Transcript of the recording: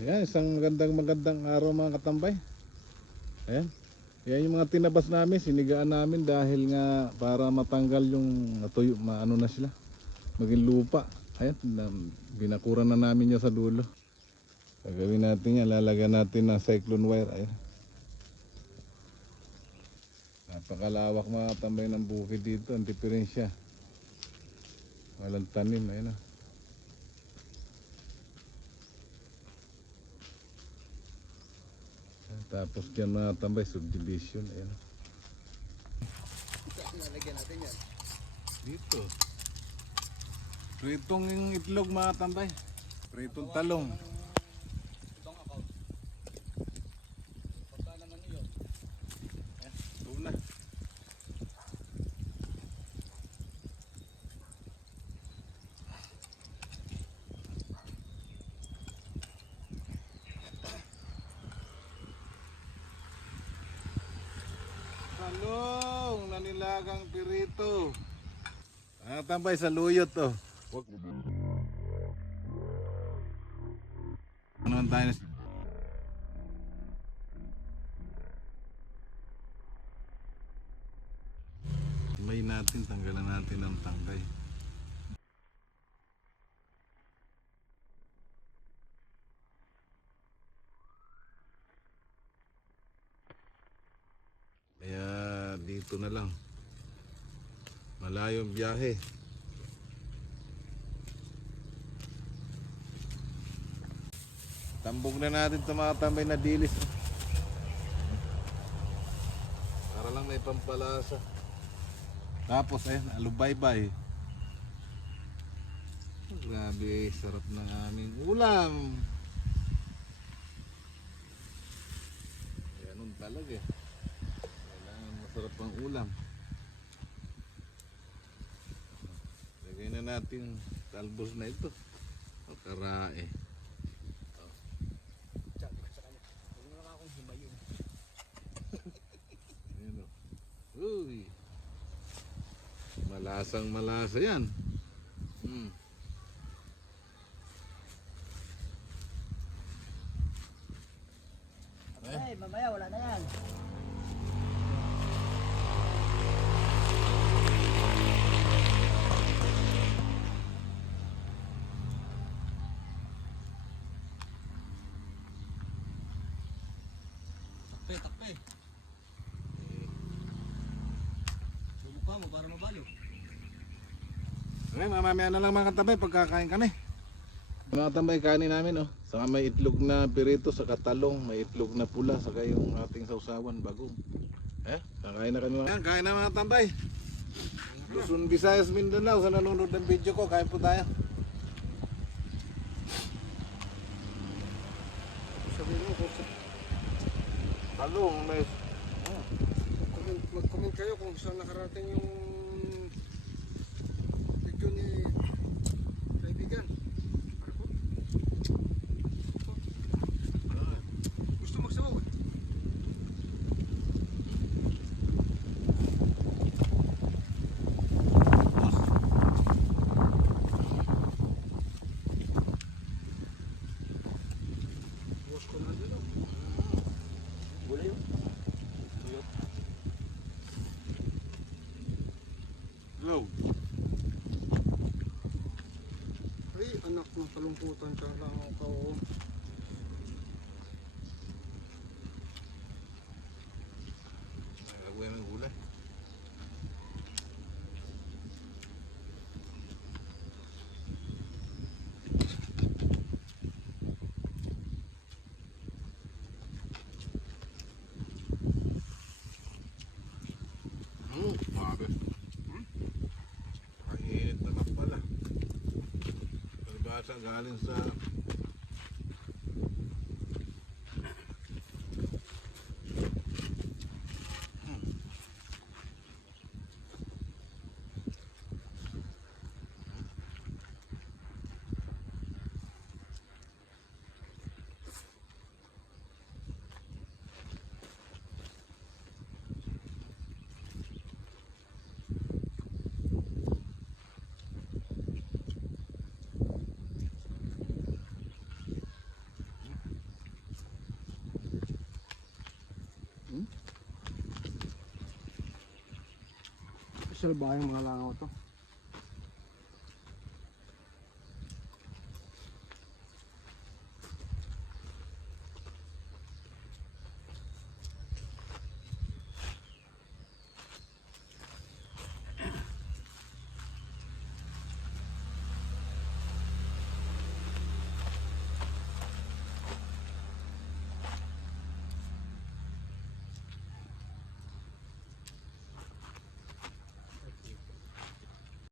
Ayan, isang magandang araw mga katambay. Ayan. Yan yung mga tinabas namin, sinigaan namin dahil nga para matanggal yung natuyo, maano na sila, maging lupa. Ayan, binakuran na namin yun sa dulo. Gagawin natin yan, lalagyan natin ng cyclone wire. Ayan. Napakalawak mga katambay ng bukid dito, ang diferensya. Walang tanim, ayan. Tapos dyan mga tambay, subdivision. Ayan. Lalagyan natin yan. Dito. Pritong yung itlog mga tambay. Pritong talong. Ibang account. Pagka naman yun. Tuna. Talong na nilagang pirito. Mga tambay sa luyot to. Ano tayo? May natin, tanggalan natin ang tangkay. Kaya dito na lang. Malayong biyahe. Tambog na natin ito mga tambay na dilis. Para lang may pampalasa. Tapos alubaybay. Grabe, sarap ng aming ulam. Ganun talaga eh. Kailangan masarap ang ulam. Lagay na natin talbos na ito. O karae. Sabi ko sa kanya, huwag mo na akong himayin. Ayan o. Uy. Malasang malasa yan. Ay, mamaya wala na yan. Takpe. Sulo pa mo para mabalo. Okay, mamamaya na lang mga katabay pagkakain ka na eh. Mga tambay kanin namin oh. Saka may itlog na pirito, saka talong, may itlog na pula, saka yung ating sausawan bagong. Kakain na kami mga. Ayan, kain na mga tambay. Luzon, Visayas, Mindanao, sa nanonood ng video ko, kain po tayo. Sabihin mo kung Talong, may... mag-comment kayo kung saan nakarating yung video ni kaibigan. Gusto magsabaw eh. Buwas ko na dito. Gulay yun. Hello. Ay, anak ng kalungkutan ka lang ako. Nagabuhay ng gulay. Grabe. Ang init naman pala. Palibasa galing sa Salbahing mga langaw to.